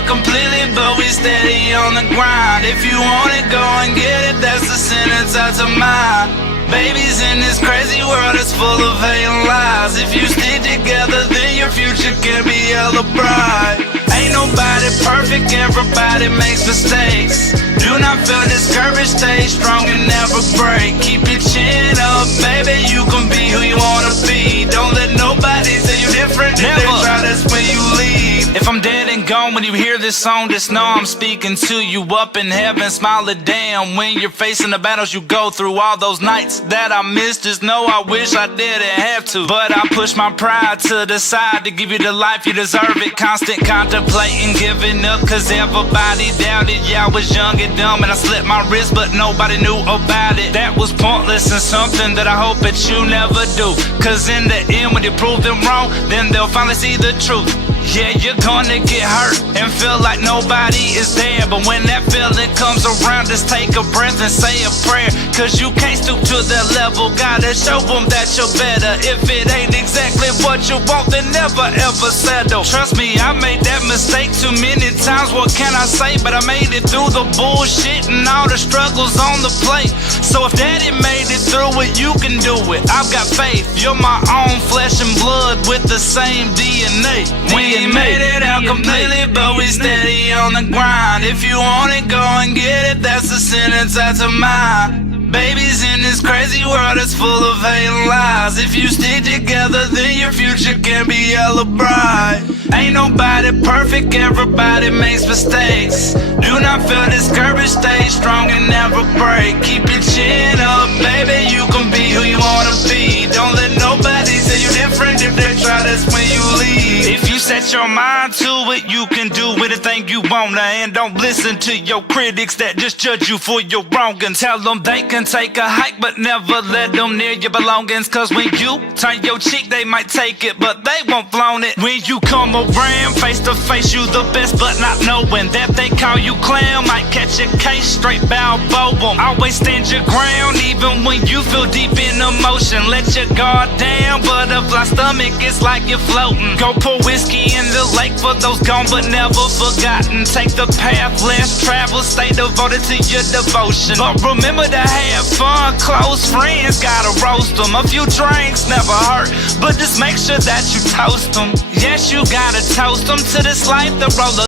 out completely, but we steady on the grind. If you want it, go and get it, that's the sentence out to mine. Babies in this crazy world is full of hate and lies. If you stick together, then your future can be hella bright. Ain't nobody perfect, everybody makes mistakes. Do not feel discouraged, stay strong and never break. Keep your chin up, baby, you can be who you wanna be. Don't let nobody say you different. If they try, that's when you leave. If I'm dead and gone when you hear this song, just know I'm speaking to you up in heaven. Smile it down when you're facing the battles you go through. All those nights that I missed, just know I wish I didn't have to. But I push my pride to the side to give you the life you deserve it. Constant contemplating, giving up, cause everybody doubted. Yeah, I was young and dumb and I slipped my wrist, but nobody knew about it. That was pointless and something that I hope that you never do. Cause in the end, when you prove them wrong, then they'll finally see the truth. Yeah, you're gonna get hurt and feel like nobody is there, but when that feeling comes around, just take a breath and say a prayer. Cause you can't stoop to that level, gotta show them that you're better. If it ain't exactly what you want, then never ever settle. Trust me, I made that mistake too many times, what can I say? But I made it through the bullshit and all the struggles on the plate. So if daddy made it through it, you can do it. I've got faith, you're my own flesh and blood with the same DNA. We ain't made it out completely, but we steady on the grind. If you want it, go and get it, that's the sentence out to mine. Babies in this crazy world is full of hate and lies. If you stick together, then your future can be hella bright. Ain't nobody perfect, everybody makes mistakes. Do not feel discouraged, stay strong and never break. Keep your chin up, baby, you can be who you wanna be. Don't let nobody say you different. If they try, that's when you leave. If you set your mind to it, you can do anything you wanna. And don't listen to your critics that just judge you for your wrong. And tell them they can take a hike, but never let them near your belongings. Cause when you turn your cheek, they might take it, but they won't flaunt it. When you come around, face to face, you the best, but not knowing that they call you clown. Might catch a case, straight Balboa. Always stand your ground, even when you feel deep in emotion. Let your guard down, butterfly stomach, it's like you're floating. Go pour whiskey in the lake for those gone but never forgotten. Take the path less traveled, stay devoted to your devotion. But remember to have fun, close friends gotta roast them. A few drinks never hurt, but just make sure that you toast them. Yes, you gotta toast them to this life, the roller